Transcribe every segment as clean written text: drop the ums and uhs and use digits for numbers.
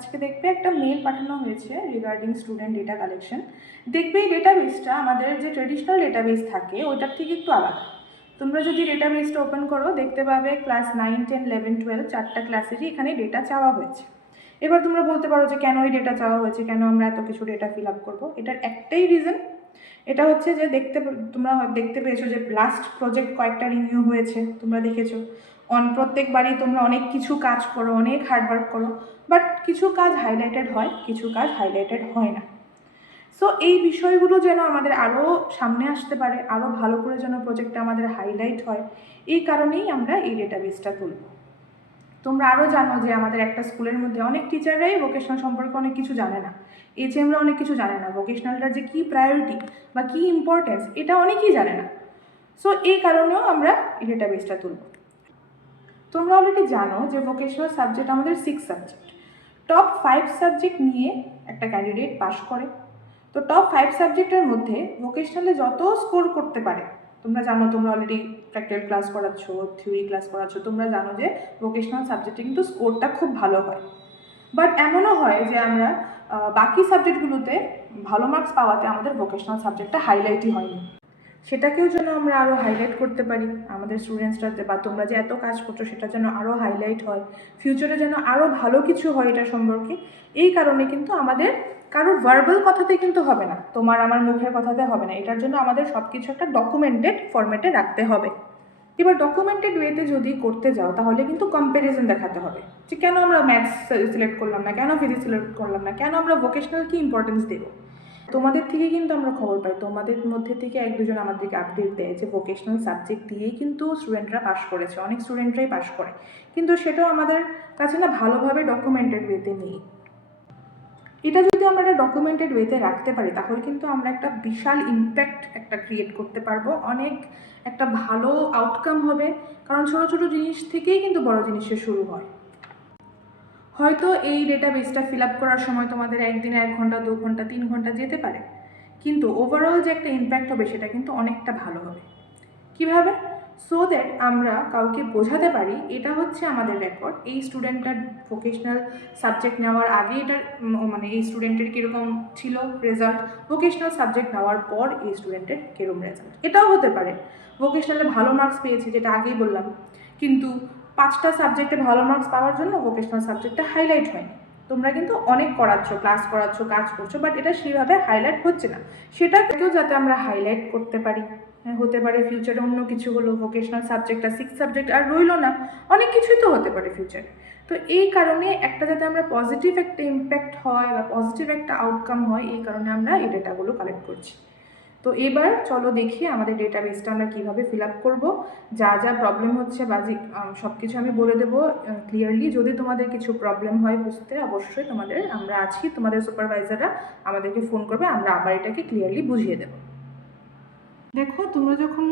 আজকে দেখবে একটা মেল পাঠানো হয়েছে রিগার্ডিং স্টুডেন্ট ডেটা কালেকশন। দেখবে এই ডেটাবেসটা আমাদের যে ট্রেডিশনাল ডেটাবেস থাকে ওইটার থেকে একটু আলাদা। তোমরা যদি ডেটাবেসটা ওপেন করো দেখতে পাবে ক্লাস 9, 10, 11, 12 চারটা ক্লাসেরই এখানে ডেটা চাওয়া হয়েছে। এবার তোমরা বলতে পারো যে কেন এই ডেটা চাওয়া হয়েছে, কেন আমরা এত কিছু ডেটা ফিল আপ করবো। এটার একটাই রিজন, এটা হচ্ছে যে তোমরা দেখতে পেয়েছো যে লাস্ট প্রজেক্ট কয়েকটা রিনিউ হয়েছে, তোমরা দেখেছো। প্রত্যেকবারই তোমরা অনেক কিছু কাজ করো, অনেক হার্ডওয়ার্ক করো, বাট কিছু কাজ হাইলাইটেড হয়, কিছু কাজ হাইলাইটেড হয় না। সো এই বিষয়গুলো যেন আমাদের আরও সামনে আসতে পারে, আরও ভালো করে যেন প্রজেক্টটা আমাদের হাইলাইট হয়, এই কারণেই আমরা এই ডেটাবেসটা তুলব। তোমরা আরও জানো যে আমাদের একটা স্কুলের মধ্যে অনেক টিচাররাই ভোকেশনাল সম্পর্কে অনেক কিছু জানে না, এইচএমরা অনেক কিছু জানে না, ভোকেশনালটার যে কী প্রায়োরিটি বা কী ইম্পর্টেন্স এটা অনেকেই জানে না। সো এই কারণেও আমরা এই ডেটাবেসটা তুলব। তোমরা অলরেডি জানো যে ভোকেশনাল সাবজেক্ট আমাদের 6 সাবজেক্ট। টপ 5 সাবজেক্ট নিয়ে একটা ক্যান্ডিডেট পাস করে। তো টপ 5 সাবজেক্টের মধ্যে ভোকেশনালে যত স্কোর করতে পারে, তোমরা জানো, তোমরা অলরেডি প্র্যাকটিক্যাল ক্লাস করাচ্ছ, থিওরি ক্লাস করাচ্ছ, তোমরা জানো যে ভোকেশনাল সাবজেক্টে কিন্তু স্কোরটা খুব ভালো হয়। বাট এমনও হয় যে আমরা বাকি সাবজেক্টগুলোতে ভালো মার্কস পাওয়াতে আমাদের ভোকেশনাল সাবজেক্টটা হাইলাইটই হয়নি। সেটাকেও যেন আমরা আরও হাইলাইট করতে পারি আমাদের স্টুডেন্টসরাতে, বা তোমরা যে এত কাজ করছো সেটা যেন আরও হাইলাইট হয়, ফিউচারে যেন আরও ভালো কিছু হয় এটা সম্পর্কে। এই কারণে কিন্তু আমাদের কারোর ভার্বাল কথাতে কিন্তু হবে না, তোমার আমার মুখের কথাতে হবে না, এটার জন্য আমাদের সব কিছু একটা ডকুমেন্টেড ফরম্যাটে রাখতে হবে। এবার ডকুমেন্টেড ওয়েতে যদি করতে যাও তাহলে কিন্তু কম্প্যারিজন দেখাতে হবে যে কেন আমরা ম্যাথস সিলেক্ট করলাম না, কেন ফিজিক্স সিলেক্ট করলাম না, কেন আমরা ভোকেশনাল কি ইম্পর্টেন্স দেবো। তোমাদের থেকে কিন্তু আমরা খবর পাই, তোমাদের মধ্যে থেকে এক দুজন আমাদেরকে আপডেট দেয় যে ভোকেশনাল সাবজেক্ট দিয়েই কিন্তু স্টুডেন্টরা পাশ করেছে, অনেক স্টুডেন্টরাই পাশ করে, কিন্তু সেটাও আমাদের কাছে না ভালোভাবে ডকুমেন্টেড ওয়েতে নেই। এটা যদি আমরা একটা ডকুমেন্টেড ওয়েতে রাখতে পারি তাহলে কিন্তু আমরা একটা বিশাল ইম্প্যাক্ট একটা ক্রিয়েট করতে পারবো, অনেক একটা ভালো আউটকাম হবে। কারণ ছোটো ছোটো জিনিস থেকেই কিন্তু বড় জিনিসের শুরু হয়। হয়তো এই ডেটাবেসটা ফিল আপ করার সময় তোমাদের একদিনে 1 ঘন্টা, 2 ঘন্টা, 3 ঘন্টা যেতে পারে, কিন্তু ওভারঅল যে একটা ইম্প্যাক্ট হবে সেটা কিন্তু অনেকটা ভালো হবে। কীভাবে? সো দ্যাট আমরা কাউকে বোঝাতে পারি এটা হচ্ছে আমাদের রেকর্ড, এই স্টুডেন্টটার ভোকেশনাল সাবজেক্ট নেওয়ার আগে এটার মানে এই স্টুডেন্টের কীরকম ছিল রেজাল্ট, ভোকেশনাল সাবজেক্ট নেওয়ার পর এই স্টুডেন্টের কীরকম রেজাল্ট। এটাও হতে পারে ভোকেশনালে ভালো মার্কস পেয়েছে, যেটা আগেই বললাম, কিন্তু 5টা সাবজেক্টে ভালো মার্কস পাওয়ার জন্য ভোকেশনাল সাবজেক্টটা হাইলাইট হয়নি। তোমরা কিন্তু অনেক করাচ্ছ, ক্লাস করাচ্ছ, কাজ করছো, বাট এটা সেভাবে হাইলাইট হচ্ছে না। সেটাকেও যাতে আমরা হাইলাইট করতে পারি। হতে পারে ফিউচারে অন্য কিছু হলো, ভোকেশনাল সাবজেক্টটা 6 সাবজেক্ট আর রইল না, অনেক কিছুই তো হতে পারে ফিউচারে। তো এই কারণে একটা যাতে আমরা পজিটিভ একটা ইম্প্যাক্ট হয় বা পজিটিভ একটা আউটকাম হয়, এই কারণে আমরা এই ডেটাগুলো কালেক্ট করছি। তো এবার চলো দেখি আমাদের ডেটাবেসটা আমরা কীভাবে ফিল আপ করবো, যা যা প্রবলেম হচ্ছে সব কিছু আমি বলে দেবো ক্লিয়ারলি। যদি তোমাদের কিছু প্রবলেম হয় বুঝতে, অবশ্যই আমরা আছি, তোমাদের সুপারভাইজাররা আমাদেরকে ফোন করবে, আমরা আবার এটাকে ক্লিয়ারলি বুঝিয়ে দেবো। দেখো, তোমরা যখন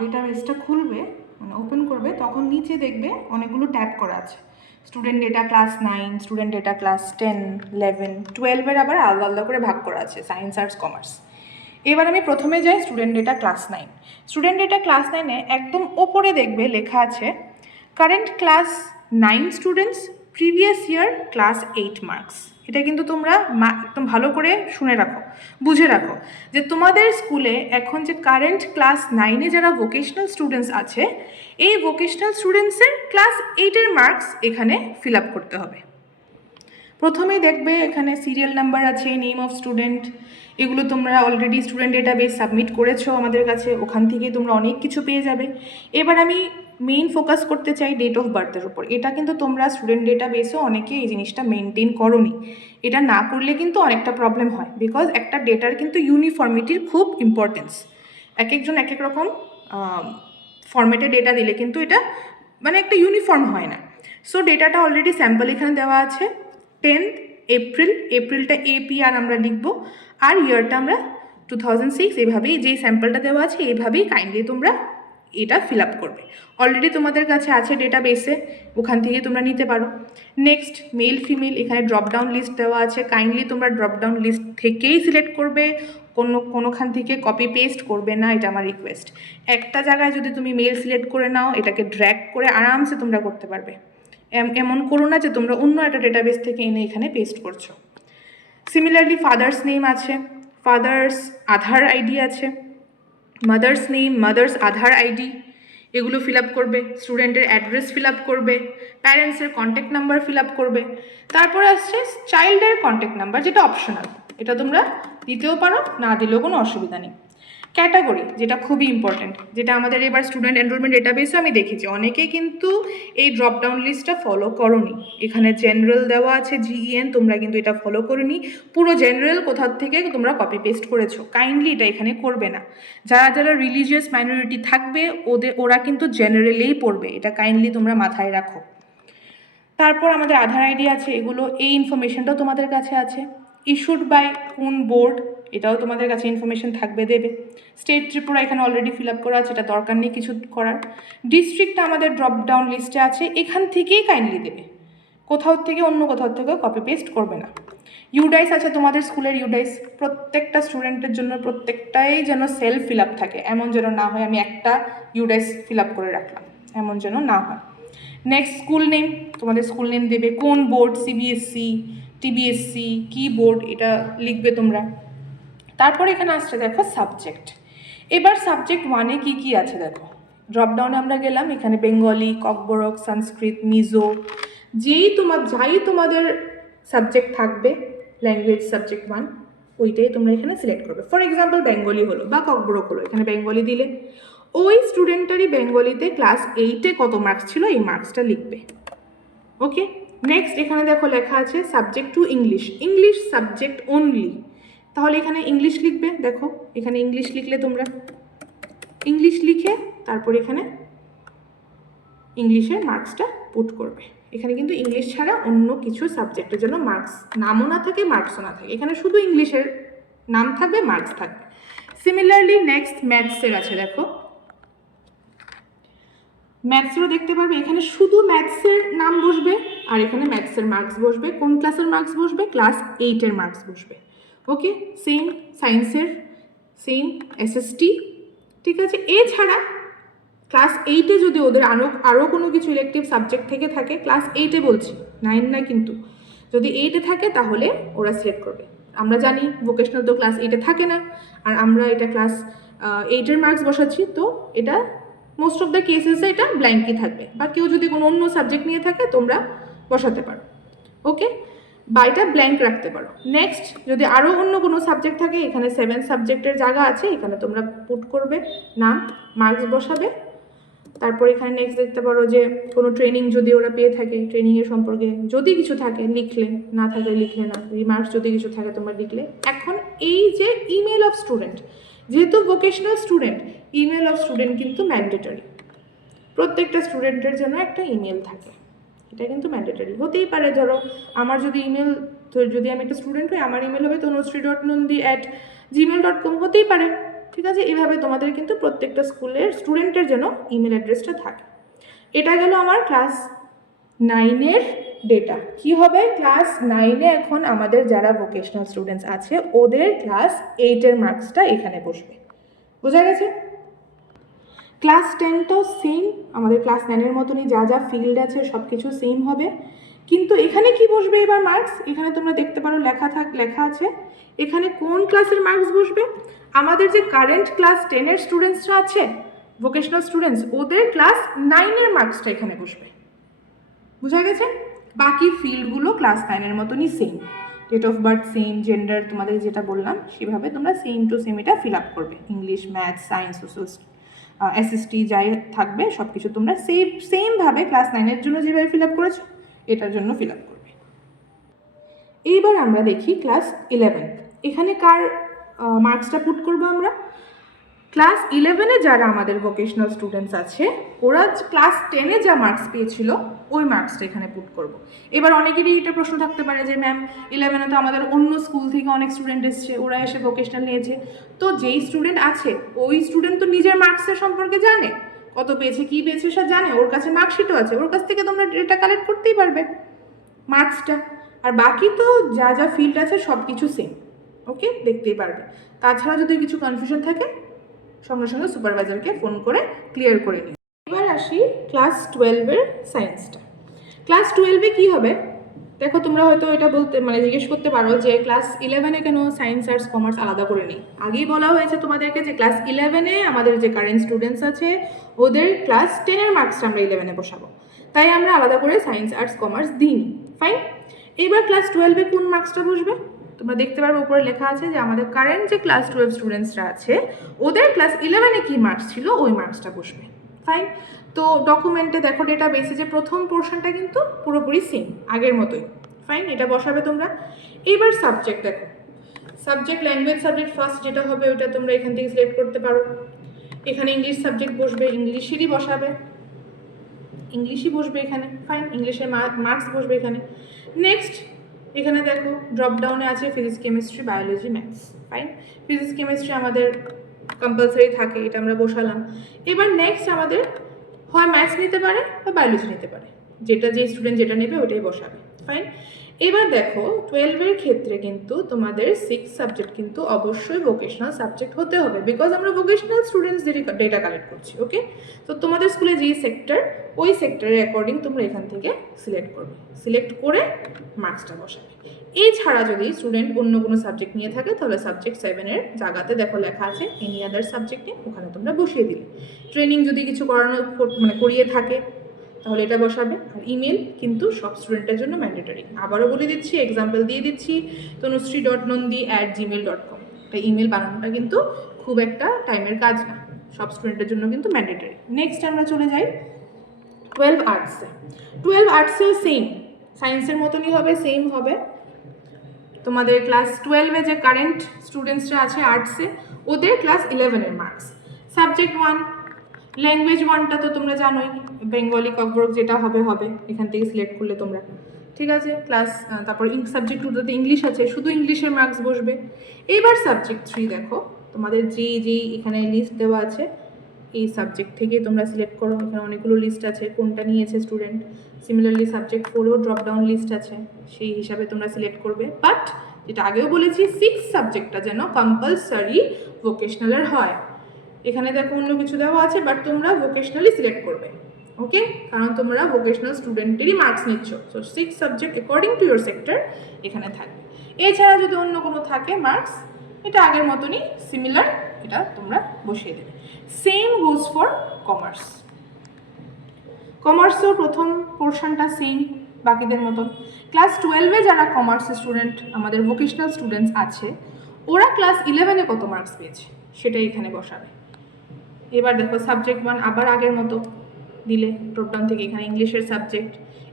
ডেটাবেসটা খুলবে, মানে ওপেন করবে, তখন নিচে দেখবে অনেকগুলো ট্যাব করা আছে। Student data class 9, student data class 10, 11, 12-এর আবার আলাদা আলাদা করে ভাগ করা আছে, সায়েন্স, আর্টস, কমার্স। এবার আমি প্রথমে যাই student data class 9। Student data class 9-এ একদম ওপরে দেখবে লেখা আছে current class 9 students, previous year class 8 marks. এটা কিন্তু তোমরা একদম ভালো করে শুনে রাখো, বুঝে রাখো যে তোমাদের স্কুলে এখন যে কারেন্ট ক্লাস 9-এ যারা ভোকেশনাল স্টুডেন্টস আছে, এই ভোকেশনাল স্টুডেন্টসের ক্লাস 8-এর মার্কস এখানে ফিল আপ করতে হবে। প্রথমেই দেখবে এখানে সিরিয়াল নাম্বার আছে, নেম অফ স্টুডেন্ট, এগুলো তোমরা অলরেডি স্টুডেন্ট ডেটাবেস সাবমিট করেছো আমাদের কাছে, ওখান থেকে তোমরা অনেক কিছু পেয়ে যাবে। এবার আমি মেইন ফোকাস করতে চাই ডেট অফ বার্থের উপর। এটা কিন্তু তোমরা স্টুডেন্ট ডেটাবেসেও অনেকে এই জিনিসটা মেনটেন করোনি, এটা না করলে কিন্তু অনেকটা প্রবলেম হয়, বিকজ একটা ডেটার কিন্তু ইউনিফর্মিটির খুব ইম্পর্টেন্স। এক একজন এক এক রকম ফরম্যাটে ডেটা দিলে কিন্তু এটা মানে একটা ইউনিফর্ম হয় না। সো ডেটাটা অলরেডি স্যাম্পল এখানে দেওয়া আছে, 10th এপ্রিল, এপ্রিলটা APR আমরা লিখব, আর ইয়ারটা আমরা 2006, এভাবেই যেই স্যাম্পলটা দেওয়া আছে এইভাবেই কাইন্ডলি তোমরা এটা ফিল আপ করবে। অলরেডি তোমাদের কাছে আছে ডেটাবেসে, ওখান থেকে তোমরা নিতে পারো। নেক্সট মেল ফিমেল, এখানে ড্রপডাউন লিস্ট দেওয়া আছে, কাইন্ডলি তোমরা ড্রপডাউন লিস্ট থেকেই সিলেক্ট করবে, কোনোখান থেকে কপি পেস্ট করবে না, এটা আমার রিকোয়েস্ট। একটা জায়গায় যদি তুমি মেল সিলেক্ট করে নাও, এটাকে ড্র্যাগ করে আরামসে তোমরা করতে পারবে, এমন করো না যে তোমরা অন্য একটা ডেটাবেস থেকে এনে এখানে পেস্ট করছো। সিমিলারলি ফাদার্স নেম আছে, ফাদার্স আধার আইডি আছে, মাদার্স নেম, মাদার্স আধার আইডি, এগুলো ফিল আপ করবে। স্টুডেন্টের অ্যাড্রেস ফিল আপ করবে, প্যারেন্টসের কন্ট্যাক্ট নাম্বার ফিল আপ করবে। তারপরে আসছে চাইল্ডের কন্ট্যাক্ট নাম্বার, যেটা অপশনাল, এটা তোমরা দিতেও পারো, না দিলেও কোনো অসুবিধা নেই। ক্যাটাগরি, যেটা খুবই ইম্পর্টেন্ট, যেটা আমাদের এবার স্টুডেন্ট এনরোলমেন্ট ডেটাবেসে আমি দেখেছি অনেকেই কিন্তু এই ড্রপডাউন লিস্টটা ফলো করোনি। এখানে জেনারেল দেওয়া আছে GEN, তোমরা কিন্তু এটা ফলো করোনি। পুরো জেনারেল কোথার থেকে তোমরা কপি পেস্ট করেছো, কাইন্ডলি এটা এখানে করবে না। যারা যারা রিলিজিয়াস মাইনরিটি থাকবে ওরা কিন্তু জেনারেলেই পড়বে, এটা কাইন্ডলি তোমরা মাথায় রাখো। তারপর আমাদের আধার আইডি আছে, এগুলো এই ইনফরমেশনটাও তোমাদের কাছে আছে। ইস্যুড বাই কোন বোর্ড, এটাও তোমাদের কাছে ইনফরমেশন থাকবে, দেবে। স্টেট ত্রিপুরা এখানে অলরেডি ফিল আপ করা আছে, এটা দরকার নেই কিছু করার। ডিস্ট্রিক্টটা আমাদের ড্রপডাউন লিস্টে আছে, এখান থেকেই কাইন্ডলি দেবে, কোথাও থেকে অন্য কোথাও থেকে কপি পেস্ট করবে না। ইউডাইস আছে তোমাদের স্কুলের ইউডাইস, প্রত্যেকটা স্টুডেন্টের জন্য প্রত্যেকটাই যেন সেলফ ফিল আপ থাকে, এমন যেন না হয় আমি একটা ইউডাইস ফিল আপ করে রাখলাম, এমন যেন না হয়। নেক্সট স্কুল নেম, তোমাদের স্কুল নেম দেবে, কোন বোর্ড, CBSE, TBSC, কি বোর্ড, এটা লিখবে তোমরা। তারপর এখানে আসছে দেখো সাবজেক্ট। এবার সাবজেক্ট 1-এ কী কী আছে দেখো। ড্রপডাউনে আমরা গেলাম, এখানে বেঙ্গলি, ককবরক, সংস্কৃত, মিজো, যাই তোমাদের সাবজেক্ট থাকবে, ল্যাঙ্গুয়েজ সাবজেক্ট 1, ওইটাই তোমরা এখানে সিলেক্ট করবে। ফর এক্সাম্পল বেঙ্গলি হলো বা ককবরক হলো, এখানে বেঙ্গলি দিলে ওই স্টুডেন্টারই বেঙ্গলিতে ক্লাস 8-এ কত মার্কস ছিল এই মার্কসটা লিখবে। ওকে, নেক্সট এখানে দেখো লেখা আছে subject 2 English, English subject only, তাহলে এখানে ইংলিশ লিখবে। দেখো এখানে ইংলিশ লিখলে তোমরা ইংলিশ লিখে তারপর এখানে ইংলিশের মার্কসটা পুট করবে। এখানে কিন্তু ইংলিশ ছাড়া অন্য কিছু সাবজেক্টের জন্য মার্কস নামও না থাকে, মার্কসও না থাকে, এখানে শুধু ইংলিশের নাম থাকবে, মার্কস থাকবে। সিমিলারলি নেক্সট ম্যাথসের আছে, দেখো ম্যাথসেরও দেখতে পারবে, এখানে শুধু ম্যাথসের নাম বসবে আর এখানে ম্যাথসের মার্কস বসবে। কোন ক্লাসের মার্কস বসবে? ক্লাস 8-এর মার্কস বসবে। ওকে, সেম সায়েন্সের, সেম SST, ঠিক আছে। এছাড়া ক্লাস 8-এ যদি ওদের আরও কোনো কিছু ইলেকটিভ সাবজেক্ট থেকে থাকে, ক্লাস 8-এ বলছি, 9 না কিন্তু, যদি 8-এ থাকে তাহলে ওরা সিলেক্ট করবে। আমরা জানি ভোকেশনাল তো ক্লাস 8-এ থাকে না, আর আমরা এটা ক্লাস 8-এর মার্কস বসাচ্ছি, তো এটা মোস্ট অফ দ্য কেসেসে এটা ব্ল্যাঙ্কই থাকবে, বা কেউ যদি কোনো অন্য সাবজেক্ট নিয়ে থাকে তোমরা বসাতে পারো। ওকে, বা এটা ব্ল্যাঙ্ক রাখতে পারো। নেক্সট যদি আরও অন্য কোনো সাবজেক্ট থাকে, এখানে 7 সাবজেক্টের জায়গা আছে, এখানে তোমরা পুট করবে নাম, মার্কস বসাবে। তারপর এখানে নেক্সট দেখতে পারো যে কোনো ট্রেনিং যদি ওরা পেয়ে থাকে, ট্রেনিংয়ের সম্পর্কে যদি কিছু থাকে লিখলে, না থাকলে লিখলে না, রিমার্কস যদি কিছু থাকে তোমরা লিখলে। এখন এই যে ইমেল অফ স্টুডেন্ট, যেহেতু vocational student, email of student কিন্তু ম্যান্ডেটরি, প্রত্যেকটা স্টুডেন্টের জন্য একটা ইমেল থাকে, এটা কিন্তু ম্যান্ডেটরি। হতেই পারে ধরো আমার যদি ইমেল, যদি আমি একটা স্টুডেন্ট হই, আমার ইমেল হবে তনুশ্রী.নন্দী@gmail.com, হতেই পারে, ঠিক আছে। এইভাবে তোমাদের কিন্তু প্রত্যেকটা স্কুলের স্টুডেন্টের জন্য ইমেল অ্যাড্রেসটা থাকে। এটা গেল আমার ক্লাস 9-এর ডেটা। কি হবে? ক্লাস 9-এ এখন আমাদের যারা ভোকেশনাল স্টুডেন্টস আছে ওদের ক্লাস 8-এর মার্কসটা এখানে বসবে, বোঝা গেছে? ক্লাস 10টাও সেম, আমাদের ক্লাস 9-এর মতনই যা যা ফিল্ড আছে সব কিছু সেম হবে, কিন্তু এখানে কি বসবে এবার মার্কস? এখানে তোমরা দেখতে পারো লেখা আছে এখানে কোন ক্লাসের মার্কস বসবে। আমাদের যে কারেন্ট ক্লাস 10-এর স্টুডেন্টসরা আছে ভোকেশনাল স্টুডেন্টস, ওদের ক্লাস 9-এর মার্কসটা এখানে বসবে, বোঝা গেছে? বাকি ফিল্ডগুলো ক্লাস 9-এর মতনই same, date of birth same, gender তোমাদের যেটা বললাম সেভাবে তোমরা সেম টু সেম এটা ফিল আপ করবে। English, maths, science, social, SST যাই থাকবে সব কিছু তোমরা সেমভাবে ক্লাস 9-এর জন্য যেভাবে ফিল আপ করেছো এটার জন্য ফিল আপ করবে। এইবার আমরা দেখি ক্লাস 11, এখানে কার মার্কসটা পুট করবো আমরা। ক্লাস 11-এ যারা আমাদের ভোকেশনাল স্টুডেন্টস আছে ওরা ক্লাস 10-এ যা মার্কস পেয়েছিল ওই মার্কসটা এখানে পুট করব। এবার অনেকেরই এটা প্রশ্ন থাকতে পারে যে ম্যাম 11-এ তো আমাদের অন্য স্কুল থেকে অনেক স্টুডেন্ট এসছে, ওরা এসে ভোকেশনাল নিয়েছে, তো যেই স্টুডেন্ট আছে ওই স্টুডেন্ট তো নিজের মার্কসের সম্পর্কে জানে, কত পেয়েছে কী পেয়েছে সে জানে, ওর কাছে মার্কশিটও আছে, ওর কাছ থেকে তোমরা ডেটা কালেক্ট করতেই পারবে মার্কসটা। আর বাকি তো যা যা ফিল্ড আছে সব কিছু সেম, ওকে, দেখতেই পারবে। তাছাড়া যদি কিছু কনফিউশন থাকে সঙ্গে সঙ্গে সুপারভাইজারকে ফোন করে ক্লিয়ার করে নিই। এবার আসি ক্লাস 12-এর সায়েন্সটা। ক্লাস 12-এ কী হবে দেখো, তোমরা হয়তো এটা বলতে মানে জিজ্ঞেস করতে পারো যে ক্লাস 11-এ কেন সায়েন্স আর্টস কমার্স আলাদা করে নেই। আগেই বলা হয়েছে তোমাদেরকে যে ক্লাস 11-এ আমাদের যে কারেন্ট স্টুডেন্টস আছে ওদের ক্লাস 10-এর মার্কসটা আমরা 11-এ বসাবো, তাই আমরা আলাদা করে সায়েন্স আর্টস কমার্স দিইনি। ফাইন। এইবার ক্লাস 12-এ কোন মার্কসটা বসবে তোমরা দেখতে পারবে, উপরে লেখা আছে যে আমাদের কারেন্ট যে ক্লাস 12 স্টুডেন্টসরা আছে ওদের ক্লাস 11-এ কী মার্কস ছিল ওই মার্কসটা বসবে। ফাইন। তো ডকুমেন্টে দেখো ডেটা বেসে যে প্রথম পোর্শনটা কিন্তু পুরোপুরি সেম আগের মতোই। ফাইন, এটা বসাবে তোমরা। এইবার সাবজেক্ট দেখো, সাবজেক্ট ল্যাঙ্গুয়েজ সাবজেক্ট ফার্স্ট যেটা হবে ওটা তোমরা এখান থেকে সিলেক্ট করতে পারো। এখানে ইংলিশ সাবজেক্ট বসবে, ইংলিশেরই বসাবে, ইংলিশই বসবে এখানে। ফাইন, ইংলিশের মার্কস বসবে এখানে। নেক্সট এখানে দেখো ড্রপ ডাউনে আছে physics chemistry biology maths. Fine, physics chemistry আমাদের কম্পালসারি থাকে, এটা আমরা বসালাম। এবার নেক্সট আমাদের হয় ম্যাথস নিতে পারে বা বায়োলজি নিতে পারে, যেটা যে স্টুডেন্ট যেটা নেবে ওটাই বসাবে। ফাইন। এবার দেখো 12-এর ক্ষেত্রে কিন্তু তোমাদের 6 সাবজেক্ট কিন্তু অবশ্যই ভোকেশনাল সাবজেক্ট হতে হবে, বিকজ আমরা ভোকেশনাল স্টুডেন্টসদেরই ডেটা কালেক্ট করছি। ওকে, তো তোমাদের স্কুলে যেই সেক্টর ওই সেক্টরের অ্যাকর্ডিং তোমরা এখান থেকে সিলেক্ট করবে, সিলেক্ট করে মার্কসটা বসাবে। এছাড়া যদি স্টুডেন্ট অন্য কোনো সাবজেক্ট নিয়ে থাকে তাহলে সাবজেক্ট 7-এর জায়গাতে দেখো লেখা আছে এনি আদার সাবজেক্টে, ওখানে তোমরা বসিয়ে দিলে। ট্রেনিং যদি কিছু করানো মানে করিয়ে থাকে তাহলে এটা বসাবে। আর ইমেল কিন্তু সব স্টুডেন্টের জন্য ম্যান্ডেটরি। আবারও বলে দিচ্ছি, এক্সাম্পল দিয়ে দিচ্ছি, তনুশ্রী.নন্দী@gmail.com। তাই ইমেল বানানোটা কিন্তু খুব একটা টাইমের কাজ না, সব স্টুডেন্টের জন্য কিন্তু ম্যান্ডেটরি। নেক্সট আমরা চলে যাই 12 আর্টসে। 12 আর্টসেও সেম, সায়েন্সের মতনই হবে, সেম হবে। তোমাদের ক্লাস 12-এ যে কারেন্ট স্টুডেন্টসরা আছে আর্টসে ওদের ক্লাস 11-এর মার্কস। সাবজেক্ট 1 ল্যাঙ্গুয়েজ 1টা তো তোমরা জানোই, বেঙ্গলি ককবরক যেটা হবে হবে এখান থেকে সিলেক্ট করলে তোমরা। ঠিক আছে, ক্লাস তারপর সাবজেক্ট 2টাতে ইংলিশ আছে, শুধু ইংলিশের মার্কস বসবে। এইবার সাবজেক্ট 3 দেখো তোমাদের যেই এখানে লিস্ট দেওয়া আছে এই সাবজেক্ট থেকে তোমরা সিলেক্ট করো, এখানে অনেকগুলো লিস্ট আছে কোনটা নিয়েছে স্টুডেন্ট। সিমিলারলি সাবজেক্ট 4-এও ড্রপ ডাউন লিস্ট আছে, সেই হিসাবে তোমরা সিলেক্ট করবে। বাট যেটা আগেও বলেছি 6 সাবজেক্টটা যেন কম্পালসারি ভোকেশনালের হয়। এখানে দেখো অন্য কিছু দেওয়া আছে, বাট তোমরা ভোকেশনালি সিলেক্ট করবে। ওকে, কারণ তোমরা ভোকেশনাল স্টুডেন্টেরই মার্কস নিচ্ছ, so 6 subject according to your sector এখানে থাকবে। এছাড়া যদি অন্য কোনো থাকে মার্কস, এটা আগের মতনই সিমিলার, এটা তোমরা বসিয়ে দেবে। Same goes for commerce. কমার্সেও প্রথম পোর্শনটা সেম বাকিদের মতন। ক্লাস 12-এ যারা কমার্সের স্টুডেন্ট আমাদের ভোকেশনাল স্টুডেন্টস আছে ওরা ক্লাস 11-এ কত মার্কস পেয়েছে সেটাই এখানে বসাবে। এবার দেখো সাবজেক্ট 1 আবার আগের মতো দিলে ড্রপডাউন থেকে এখানে ইংলিশের সাবজেক্ট,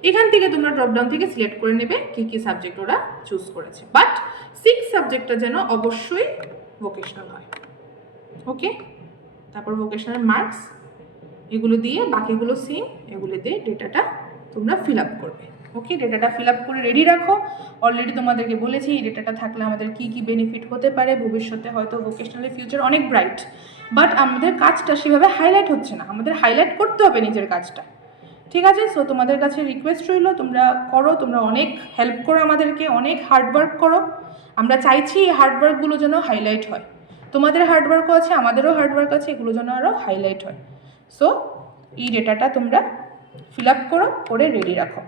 এখান থেকে তোমরা ড্রপডাউন থেকে সিলেক্ট করে নেবে কী কী সাবজেক্ট ওরা চুজ করেছে। বাট 6 সাবজেক্টটা যেন অবশ্যই ভোকেশনাল হয়। ওকে, তারপর ভোকেশনাল মার্কস এগুলো দিয়ে বাকিগুলো সেম, এগুলো দিয়ে ডেটাটা তোমরা ফিল আপ করবে। ওকে, ডেটাটা ফিল আপ করে রেডি রাখো। অলরেডি তোমাদেরকে বলেছি এই ডেটাটা থাকলে আমাদের কী কী বেনিফিট হতে পারে ভবিষ্যতে, হয়তো ভোকেশনালের ফিউচার অনেক ব্রাইট, বাট আমাদের কাজটা সেভাবে হাইলাইট হচ্ছে না, আমাদের হাইলাইট করতে হবে নিজের কাজটা। ঠিক আছে, সো তোমাদের কাছে রিকোয়েস্ট রইল তোমরা করো, তোমরা অনেক হেল্প করো আমাদেরকে, অনেক হার্ডওয়ার্ক করো। আমরা চাইছি এই হার্ডওয়ার্কগুলো যেন হাইলাইট হয়, তোমাদের হার্ডওয়ার্কও আছে আমাদেরও হার্ডওয়ার্ক আছে, এগুলো যেন আরও হাইলাইট হয়। সো এই ডেটাটা তোমরা ফিল আপ করো, করে রেডি রাখো।